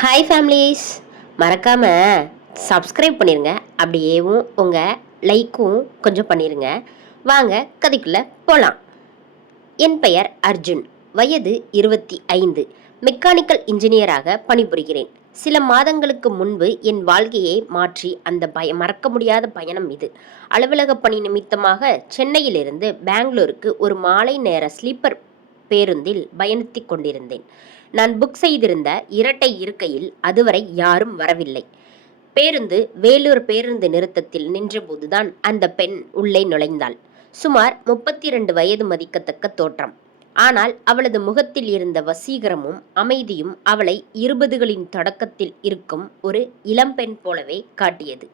Hi families, மறக்காமல் subscribe பண்ணிடுங்க. அப்படியேவும் உங்கள் லைக்கும் கொஞ்சம் பண்ணிடுங்க. வாங்க கதைக்குள்ளே போகலாம். என் பெயர் அர்ஜுன், வயது 25. மெக்கானிக்கல் இன்ஜினியராக பணிபுரிகிறேன். சில மாதங்களுக்கு முன்பு என் வாழ்க்கையை மாற்றி அந்த மறக்க முடியாத பயணம் இது. அலுவலக பணி நிமித்தமாக சென்னையிலிருந்து பெங்களூருக்கு ஒரு மாலை நேர ஸ்லீப்பர் பேருந்தில் பயணித்துக் கொண்டிருந்தேன். நான் புக் செய்திருந்த இரட்டை இருக்கையில் அதுவரை யாரும் வரவில்லை. பேருந்து வேலூர் பேருந்து நிறுத்தத்தில் நின்றபோதுதான் அந்த பெண் உள்ளே நுழைந்தாள். சுமார் 32 வயது மதிக்கத்தக்க தோற்றம். ஆனால் அவளது முகத்தில் இருந்த வசீகரமும் அமைதியும் அவளை 20களின் தொடக்கத்தில் இருக்கும் ஒரு இளம்பெண் போலவே காட்டியது.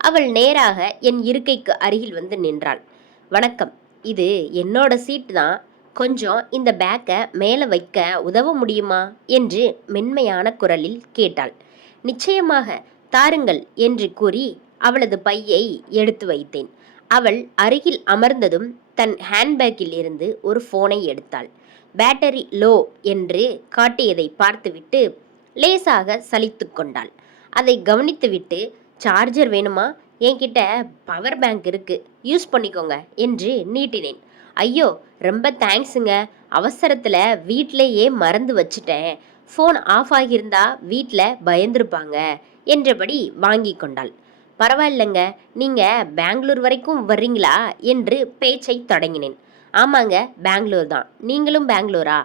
அவள் நேராக என் இருக்கைக்கு அருகில் வந்து நின்றாள். வணக்கம், இது என்னோட சீட்டு தான். கொஞ்சம் இந்த பேக்கை மேலே வைக்க உதவ முடியுமா என்று மென்மையான குரலில் கேட்டாள். நிச்சயமாக, தாருங்கள் என்று கூறி அவளது பையை எடுத்து வைத்தேன். அவள் அருகில் அமர்ந்ததும் தன் ஹேண்ட்பேக்கில் இருந்து ஒரு ஃபோனை எடுத்தாள். பேட்டரி லோ என்று காட்டியதை பார்த்துவிட்டு லேசாக சலித்து கொண்டாள். அதை கவனித்துவிட்டு, சார்ஜர் வேணுமா? என்கிட்ட பவர் பேங்க் இருக்கு, யூஸ் பண்ணிக்கோங்க என்று நீட்டினேன். ஐயோ, ரொம்ப தேங்க்ஸுங்க. அவசரத்தில் வீட்டிலேயே மறந்து வச்சுட்டேன். ஃபோன் ஆஃப் ஆகியிருந்தா வீட்டில் பயந்துருப்பாங்க என்றபடி வாங்கி கொண்டாள். பரவாயில்லைங்க, நீங்கள் பெங்களூர் வரைக்கும் வர்றீங்களா என்று பேச்சை தொடங்கினேன். ஆமாங்க, பெங்களூர் தான். நீங்களும் பெங்களூரா?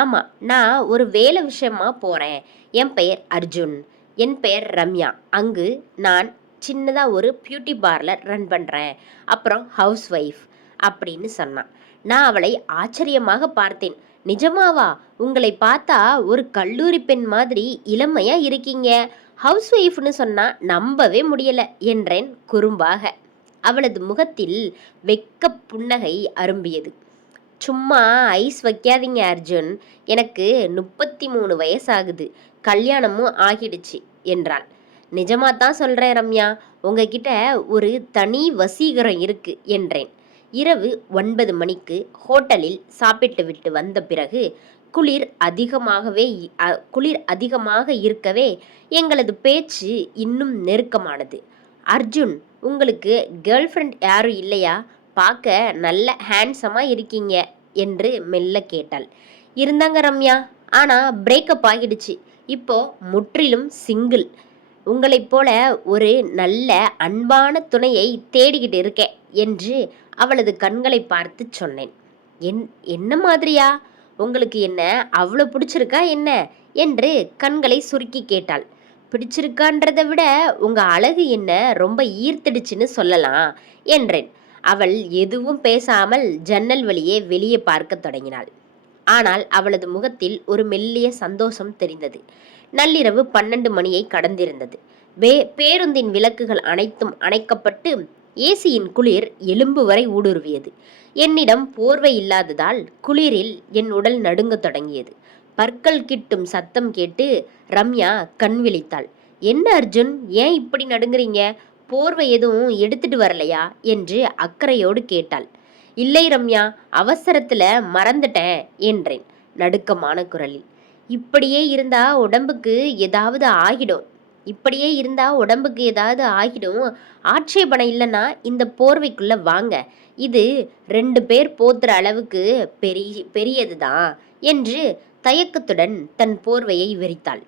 ஆமாம், நான் ஒரு வேலை விஷயமா போகிறேன். என் பெயர் அர்ஜுன். என் பெயர் ரம்யா. அங்கு நான் சின்னதாக ஒரு பியூட்டி பார்லர் ரன் பண்ணுறேன். அப்புறம் ஹவுஸ் ஒய்ஃப் அப்படின்னு சொன்னான். நான் அவளை ஆச்சரியமாக பார்த்தேன். நிஜமாவா? உங்களை பார்த்தா ஒரு கல்லூரி பெண் மாதிரி இளமையா இருக்கீங்க. ஹவுஸ் ஒய்ஃப்னு சொன்னா நம்பவே முடியல என்றேன் குறும்பாக. அவளது முகத்தில் வெக்க புன்னகை அரும்பியது. சும்மா ஐஸ் வைக்காதீங்க அர்ஜுன், எனக்கு 33 வயசாகுது, கல்யாணமும் ஆகிடுச்சு என்றாள். நிஜமாத்தான் சொல்கிறேன் ரம்யா, உங்ககிட்ட ஒரு தனி வசீகரம் இருக்கு என்றேன். இரவு 9 மணிக்கு ஹோட்டலில் சாப்பிட்டு விட்டு வந்த பிறகு குளிர் அதிகமாக இருக்கவே எங்களது பேச்சு இன்னும் நெருக்கமானது. அர்ஜுன், உங்களுக்கு கேர்ள் ஃப்ரெண்ட் யாரும் இல்லையா? பார்க்க நல்ல ஹேண்ட்ஸமாக இருக்கீங்க என்று மெல்ல கேட்டாள். இருந்தாங்க ரம்யா, ஆனால் பிரேக்கப் ஆகிடுச்சு. இப்போ முற்றிலும் சிங்கிள். உங்களைப் போல ஒரு நல்ல அன்பான துணையை தேடிக்கிட்டு இருக்கேன் என்று அவளது கண்களை பார்த்து சொன்னேன். என்ன மாதிரியா? உங்களுக்கு என்ன அவ்வளோ பிடிச்சிருக்கா என்ன என்று கண்களை சுருக்கி கேட்டாள். பிடிச்சிருக்கான்றதை விட உங்கள் அழகு என்ன ரொம்ப ஈர்த்திடுச்சுன்னு சொல்லலாம் என்றேன். அவள் எதுவும் பேசாமல் ஜன்னல் வழியே வெளியே பார்க்க தொடங்கினாள். ஆனால் அவளது முகத்தில் ஒரு மெல்லிய சந்தோஷம் தெரிந்தது. நள்ளிரவு 12 மணியை கடந்திருந்தது. பேருந்தின் விளக்குகள் அனைத்தும் அணைக்கப்பட்டு ஏசியின் குளிர் எலும்பு வரை ஊடுருவியது. என்னிடம் போர்வை இல்லாததால் குளிரில் என் உடல் நடுங்க தொடங்கியது. பற்கள் கிட்டும் சத்தம் கேட்டு ரம்யா கண் விழித்தாள். என்ன அர்ஜுன், ஏன் இப்படி நடுங்குறீங்க? போர்வை எதுவும் எடுத்துட்டு வரலையா என்று அக்கறையோடு கேட்டாள். இல்லை ரம்யா, அவசரத்துல மறந்துட்டேன் என்றேன் நடுக்கமான குரலில். இப்படியே இருந்தா உடம்புக்கு ஏதாவது ஆகிடும். ஆட்சேபனை இல்லைன்னா இந்த போர்வைக்குள்ள வாங்க. இது 2 பேர் போத்துற அளவுக்கு பெரியதுதான் என்று தயக்கத்துடன் தன் போர்வையை விரித்தாள்.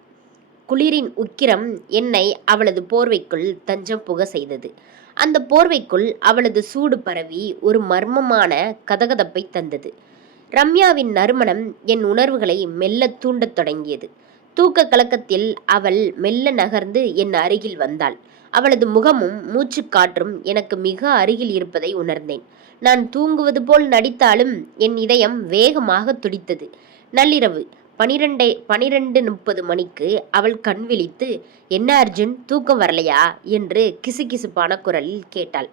குளிரின் உக்கிரம் என்னை அவளது போர்வைக்குள் தஞ்சம் புக செய்தது. அந்த போர்வைக்குள் அவளது சூடு பரவி ஒரு மர்மமான கதகதப்பை தந்தது. ரம்யாவின் நறுமணம் என் உணர்வுகளை மெல்ல தூண்டத் தொடங்கியது. தூக்க கலக்கத்தில் அவள் மெல்ல நகர்ந்து என் அருகில் வந்தாள். அவளது முகமும் மூச்சு காற்றும் எனக்கு மிக அருகில் இருப்பதை உணர்ந்தேன். நான் தூங்குவது போல் நடித்தாலும் என் இதயம் வேகமாக துடித்தது. நள்ளிரவு 12:30 மணிக்கு அவள் கண் விழித்து, என்ன அர்ஜுன், தூக்கம் வரலையா என்று கிசுகிசுப்பான குரலில் கேட்டாள்.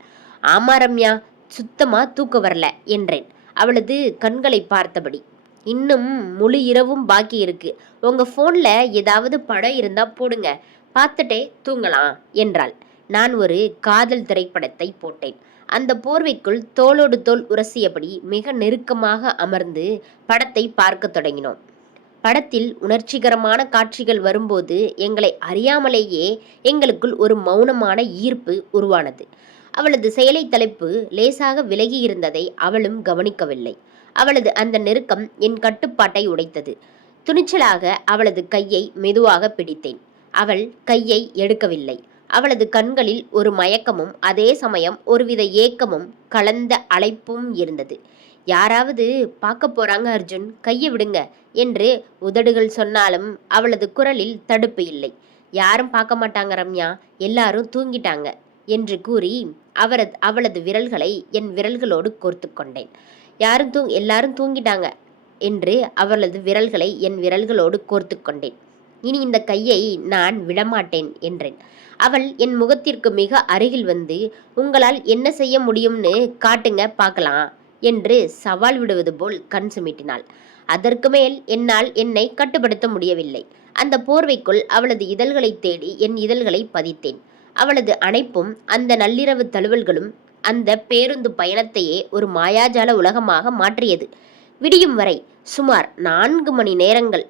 ஆமா ரம்யா, சுத்தமா தூக்கம் வரல என்றேன் அவளது கண்களை பார்த்தபடி. இன்னும் முழு இரவும் பாக்கி இருக்கு. உங்க ஃபோன்ல ஏதாவது படம் இருந்தா போடுங்க, பார்த்துட்டே தூங்கலாம் என்றாள். நான் ஒரு காதல் திரைப்படத்தை போட்டேன். அந்த போர்வைக்குள் தோளோடு தோள் உரசியபடி மிக நெருக்கமாக அமர்ந்து படத்தை பார்க்க தொடங்கினோம். படத்தில் உணர்ச்சிகரமான காட்சிகள் வரும்போது எங்களை அறியாமலேயே எங்களுக்குள் ஒரு மௌனமான ஈர்ப்பு உருவானது. அவளது செயலை தலைப்பு லேசாக விலகி இருந்ததை அவளும் கவனிக்கவில்லை. அவளது அந்த நெருக்கம் என் கட்டுப்பாட்டை உடைத்தது. துணிச்சலாக அவளது கையை மெதுவாக பிடித்தேன். அவள் கையை எடுக்கவில்லை. அவளது கண்களில் ஒரு மயக்கமும் அதே சமயம் ஒருவித ஏக்கமும் கலந்த அழைப்பும் இருந்தது. யாராவது பார்க்க போறாங்க அர்ஜுன், கையை விடுங்க என்று உதடுகள் சொன்னாலும் அவளது குரலில் தடுப்பு இல்லை. யாரும் பார்க்க மாட்டாங்க ரம்யா, எல்லாரும் தூங்கிட்டாங்க என்று கூறி அவளது விரல்களை என் விரல்களோடு கோர்த்து கொண்டேன். எல்லாரும் தூங்கிட்டாங்க என்று அவளது விரல்களை என் விரல்களோடு கோர்த்து கொண்டேன். இனி இந்த கையை நான் விடமாட்டேன் என்றேன். அவள் என் முகத்திற்கு மிக அருகில் வந்து, உங்களால் என்ன செய்ய முடியும்னு காட்டுங்க பார்க்கலாம் என்று சவால் விடுவது போல் கண் சுமிட்டினாள். அதற்கு மேல் என்னால் என்னை கட்டுப்படுத்த முடியவில்லை. அந்த போர்வைக்குள் அவளது இதழ்களை தேடி என் இதழ்களை பதித்தேன். அவளது அணைப்பும் அந்த நள்ளிரவு தழுவல்களும் அந்த பேருந்து பயணத்தையே ஒரு மாயாஜால உலகமாக மாற்றியது. விடியும் வரை சுமார் 4 மணி நேரங்கள்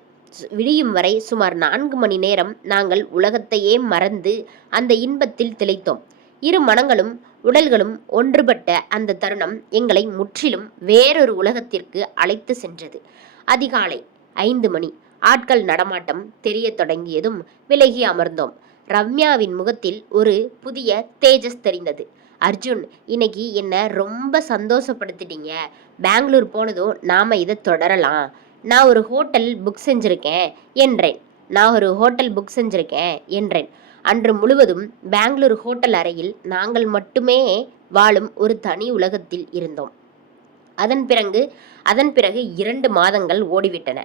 சுமார் 4 மணி நேரம் நாங்கள் உலகத்தையே மறந்து அந்த இன்பத்தில் திளைத்தோம். இரு மனங்களும் உடல்களும் ஒன்றுபட்ட அந்த தருணம் எங்களை முற்றிலும் வேறொரு உலகத்திற்கு அழைத்து சென்றது. அதிகாலை 5 மணி. ஆட்கள் நடமாட்டம் தெரிய தொடங்கியதும் விலகி அமர்ந்தோம். ரம்யாவின் முகத்தில் ஒரு புதிய தேஜஸ் தெரிந்தது. அர்ஜுன், இன்னைக்கு என்ன ரொம்ப சந்தோஷப்படுத்திட்டீங்க. பெங்களூர் போனதும் நாம இதை தொடரலாம். நான் ஒரு ஹோட்டல் புக் செஞ்சிருக்கேன் என்றேன். அன்று முழுவதும் பெங்களூர் ஹோட்டல் அறையில் நாங்கள் மட்டுமே வாழும் ஒரு தனி உலகத்தில் இருந்தோம். அதன் பிறகு 2 மாதங்கள் ஓடிவிட்டன.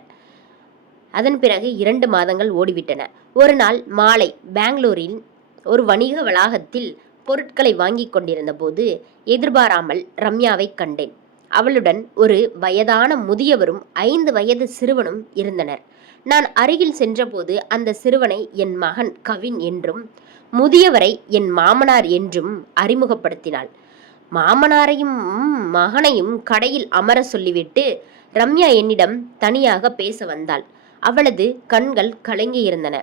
ஒரு நாள் மாலை பெங்களூரில் ஒரு வணிக வளாகத்தில் பொருட்களை வாங்கி கொண்டிருந்த போது எதிர்பாராமல் ரம்யாவை கண்டேன். அவளுடன் ஒரு வயதான முதியவரும் 5 வயது சிறுவனும் இருந்தனர். நான் அருகில் சென்றபோது அந்த சிறுவனை என் மகன் கவின் என்றும் முதியவரை என் மாமனார் என்றும் அறிமுகப்படுத்தினாள். மாமனாரையும் மகனையும் கடையில் அமர சொல்லிவிட்டு ரம்யா என்னிடம் தனியாக பேச வந்தாள். அவளது கண்கள் கலங்கியிருந்தன.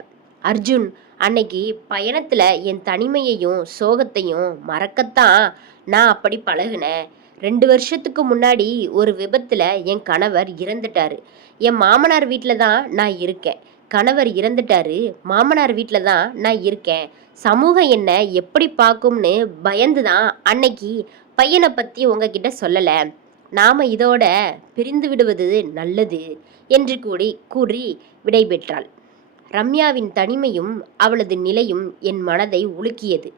அர்ஜுன், அன்னைக்கு பயணத்துல என் தனிமையையும் சோகத்தையும் மறக்கத்தான் நான் அப்படி பழகுனேன். 2 வருஷத்துக்கு முன்னாடி ஒரு விபத்துல என் கணவர் இறந்துட்டாரு. என் மாமனார் வீட்டில தான் நான் இருக்கேன். கணவர் இறந்துட்டாரு, மாமனார் வீட்டில தான் நான் இருக்கேன். சமூகம் என்ன எப்படி பார்க்கும்னு பயந்துதான் அன்னைக்கு பையனை பத்தி உங்ககிட்ட சொல்லல. நாம இதோட பிரிந்து விடுவது நல்லது என்று கூறி விடைபெற்றாள். ரம்யாவின் தனிமையும் அவளது நிலையும் என் மனதை உலுக்கியது.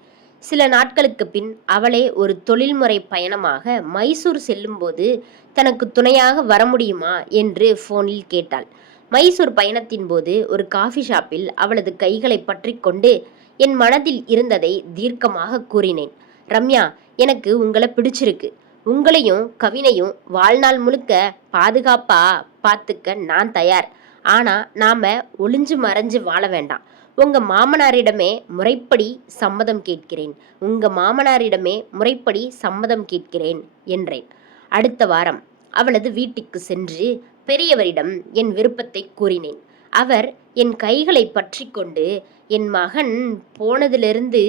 சில நாட்களுக்கு பின் அவளே ஒரு தொழில்முறை பயணமாக மைசூர் செல்லும்போது தனக்கு துணையாக வர முடியுமா என்று போனில் கேட்டாள். மைசூர் பயணத்தின் போது ஒரு காஃபி ஷாப்பில் அவளது கைகளை பற்றி கொண்டு என் மனதில் இருந்ததை தீர்க்கமாக கூறினேன். ரம்யா, எனக்கு உங்களை பிடிச்சிருக்கு. உங்களையும் கவினையும் வாழ்நாள் முழுக்க பாதுகாப்பா பார்த்துக்க நான் தயார். ஆனா நாம ஒளிஞ்சு மறைஞ்சு வாழ வேண்டாம். உங்க மாமனாரிடமே முறைப்படி சம்மதம் கேட்கிறேன் என்றேன். அடுத்த வாரம் அவளது வீட்டுக்கு சென்று பெரியவரிடம் என் விருப்பத்தை கூறினேன். அவர் என் கைகளை பற்றி கொண்டு, என் மகன் போனதிலிருந்து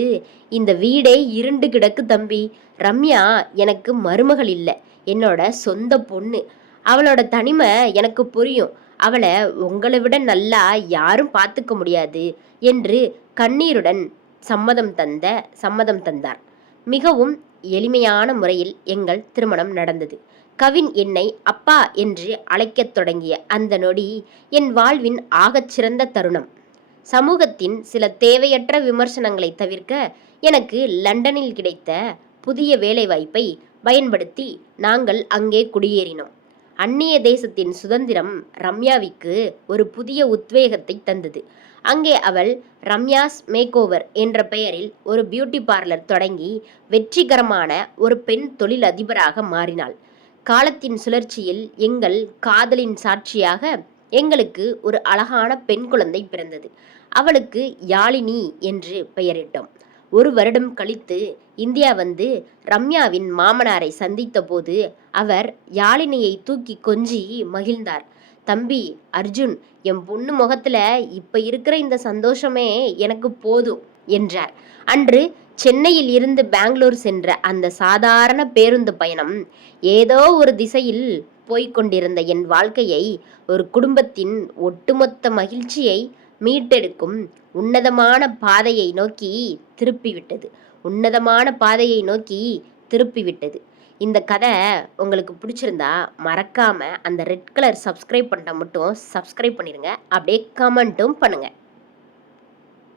இந்த வீடே இருண்டு கிடக்கு தம்பி. ரம்யா எனக்கு மருமகள் இல்லை, என்னோட சொந்த பொண்ணு. அவளோட தனிமை எனக்கு புரியும். அவளை உங்களை விட நல்லா யாரும் பார்த்துக்க முடியாது என்று கண்ணீருடன் சம்மதம் தந்தார். மிகவும் எளிமையான முறையில் எங்கள் திருமணம் நடந்தது. கவின் என்னை அப்பா என்று அழைக்கத் தொடங்கிய அந்த நொடி என் வாழ்வின் ஆகச்சிறந்த தருணம். சமூகத்தின் சில தேவையற்ற விமர்சனங்களை தவிர்க்க எனக்கு லண்டனில் கிடைத்த புதிய வேலைவாய்ப்பை பயன்படுத்தி நாங்கள் அங்கே குடியேறினோம். அந்நிய தேசத்தின் சுதந்திரம் ரம்யாவிற்கு ஒரு புதிய உத்வேகத்தை தந்தது. அங்கே அவள் ரம்யாஸ் மேக்ஓவர் என்ற பெயரில் ஒரு பியூட்டி பார்லர் தொடங்கி வெற்றிகரமான ஒரு பெண் தொழில் அதிபராக மாறினாள். காலத்தின் சுழற்சியில் எங்கள் காதலின் சாட்சியாக எங்களுக்கு ஒரு அழகான பெண் குழந்தை பிறந்தது. அவளுக்கு யாழினி என்று பெயரிட்டோம். 1 வருடம் கழித்து இந்தியா வந்து ரம்யாவின் மாமனாரை சந்தித்த போது அவர் யாழினியை தூக்கி கொஞ்சி மகிழ்ந்தார். தம்பி அர்ஜுன், என் பொண்ணு முகத்துல இப்ப இருக்கிற இந்த சந்தோஷமே எனக்கு போதும் என்றார். அன்று சென்னையில் இருந்து பெங்களூர் சென்ற அந்த சாதாரண பேருந்து பயணம் ஏதோ ஒரு திசையில் போய்க் கொண்டிருந்த என் வாழ்க்கையை ஒரு குடும்பத்தின் ஒட்டுமொத்த மகிழ்ச்சியை மீட்டெடுக்கும் உன்னதமான பாதையை நோக்கி திருப்பிவிட்டது. உன்னதமான பாதையை நோக்கி திருப்பிவிட்டது. இந்த கதை உங்களுக்கு பிடிச்சிருந்தா மறக்காம அந்த ரெட் கலர் சப்ஸ்கிரைப் பட்டனை மட்டும் சப்ஸ்கிரைப் பண்ணிருங்க. அப்படியே கமெண்ட்டும் பண்ணுங்க.